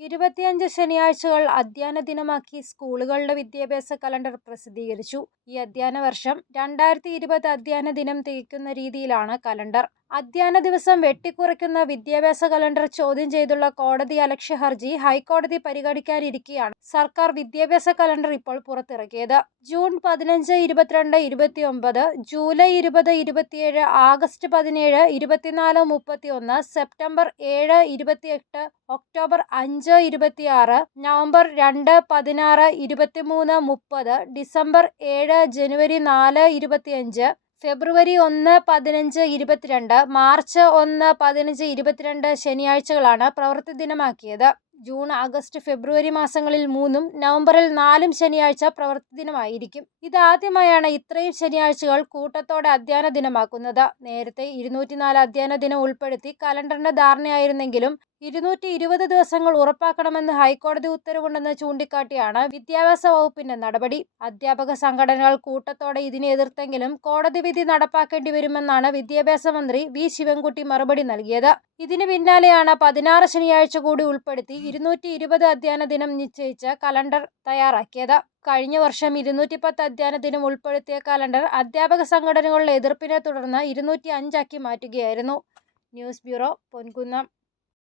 ഇരുപത്തിയഞ്ച് ശനിയാഴ്ചകൾ അധ്യയന ദിനമാക്കി സ്കൂളുകളുടെ വിദ്യാഭ്യാസ കലണ്ടർ പ്രസിദ്ധീകരിച്ചു. ഈ അധ്യയന വർഷം രണ്ടായിരത്തി ഇരുപത് അധ്യയന ദിനം തികയ്ക്കുന്ന രീതിയിലാണ് കലണ്ടർ. അധ്യയന ദിവസം വെട്ടിക്കുറയ്ക്കുന്ന വിദ്യാഭ്യാസ കലണ്ടർ ചോദ്യം ചെയ്തുള്ള കോടതി അലക്ഷ്യ ഹർജി ഹൈക്കോടതി പരിഗണിക്കാനിരിക്കെയാണ് സർക്കാർ വിദ്യാഭ്യാസ കലണ്ടർ ഇപ്പോൾ പുറത്തിറക്കിയത്. ജൂൺ പതിനഞ്ച് ഇരുപത്തിരണ്ട് ഇരുപത്തിയൊമ്പത് ജൂലൈ ഇരുപത് ഇരുപത്തിയേഴ് ആഗസ്റ്റ് പതിനേഴ് ഇരുപത്തിനാല് മുപ്പത്തിയൊന്ന് സെപ്റ്റംബർ ഏഴ് ഇരുപത്തിയെട്ട് ഒക്ടോബർ അഞ്ച് ഇരുപത്തിയാറ് നവംബർ രണ്ട് പതിനാറ് ഇരുപത്തിമൂന്ന് മുപ്പത് ഡിസംബർ ഏഴ് ജനുവരി നാല് ഇരുപത്തിയഞ്ച് ഫെബ്രുവരി ഒന്ന് പതിനഞ്ച് ഇരുപത്തിരണ്ട് മാർച്ച് ഒന്ന് പതിനഞ്ച് ഇരുപത്തിരണ്ട് ശനിയാഴ്ചകളാണ് പ്രവൃത്തി ദിനമാക്കിയത്. ജൂൺ ആഗസ്റ്റ് ഫെബ്രുവരി മാസങ്ങളിൽ മൂന്നും നവംബറിൽ നാലും ശനിയാഴ്ച പ്രവൃത്തി ദിനമായിരിക്കും. ഇതാദ്യമായാണ് ഇത്രയും ശനിയാഴ്ചകൾ കൂട്ടത്തോടെ അധ്യയന ദിനമാക്കുന്നത്. നേരത്തെ ഇരുന്നൂറ്റിനാല് അധ്യയന ദിനം ഉൾപ്പെടുത്തി കലണ്ടറിന്റെ ധാരണയായിരുന്നെങ്കിലും ഇരുന്നൂറ്റി ഇരുപത് ദിവസങ്ങൾ ഉറപ്പാക്കണമെന്ന് ഹൈക്കോടതി ഉത്തരവുണ്ടെന്ന് ചൂണ്ടിക്കാട്ടിയാണ് വിദ്യാഭ്യാസ വകുപ്പിന്റെ നടപടി. അധ്യാപക സംഘടനകൾ കൂട്ടത്തോടെ ഇതിനെ എതിർത്തെങ്കിലും കോടതി വിധി നടപ്പാക്കേണ്ടി വരുമെന്നാണ് വിദ്യാഭ്യാസ മന്ത്രി വി. ശിവൻകുട്ടി മറുപടി നൽകിയത്. ഇതിന് പിന്നാലെയാണ് പതിനാറ് ശനിയാഴ്ച കൂടി ഉൾപ്പെടുത്തി ഇരുന്നൂറ്റി ഇരുപത് അധ്യയന ദിനം നിശ്ചയിച്ച് കലണ്ടർ തയ്യാറാക്കിയത്. കഴിഞ്ഞ വർഷം ഇരുന്നൂറ്റി പത്ത് അധ്യയന ദിനം ഉൾപ്പെടുത്തിയ കലണ്ടർ അധ്യാപക സംഘടനകളുടെ എതിർപ്പിനെ തുടർന്ന് ഇരുന്നൂറ്റി അഞ്ചാക്കി മാറ്റുകയായിരുന്നു. News bureau Ponkunnam.